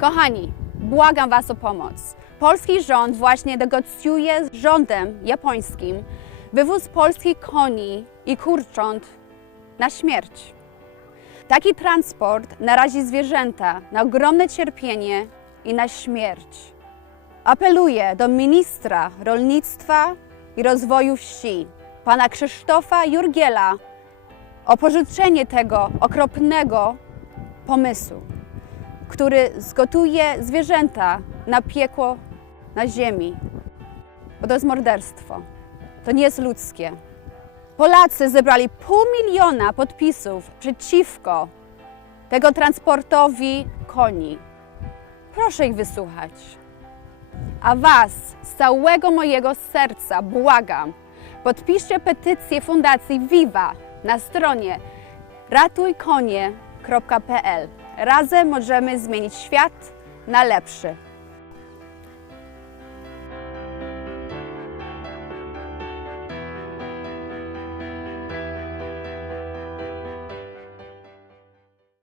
Kochani, błagam Was o pomoc. Polski rząd właśnie negocjuje z rządem japońskim wywóz polskich koni i kurcząt na śmierć. Taki transport narazi zwierzęta na ogromne cierpienie i na śmierć. Apeluję do ministra rolnictwa i rozwoju wsi, pana Krzysztofa Jurgiela, o porzucenie tego okropnego pomysłu, który zgotuje zwierzęta na piekło na ziemi. Bo to jest morderstwo. To nie jest ludzkie. Polacy zebrali pół miliona podpisów przeciwko tego transportowi koni. Proszę ich wysłuchać. A Was z całego mojego serca błagam, podpiszcie petycję Fundacji Viva na stronie ratujkonie.pl. Razem możemy zmienić świat na lepszy.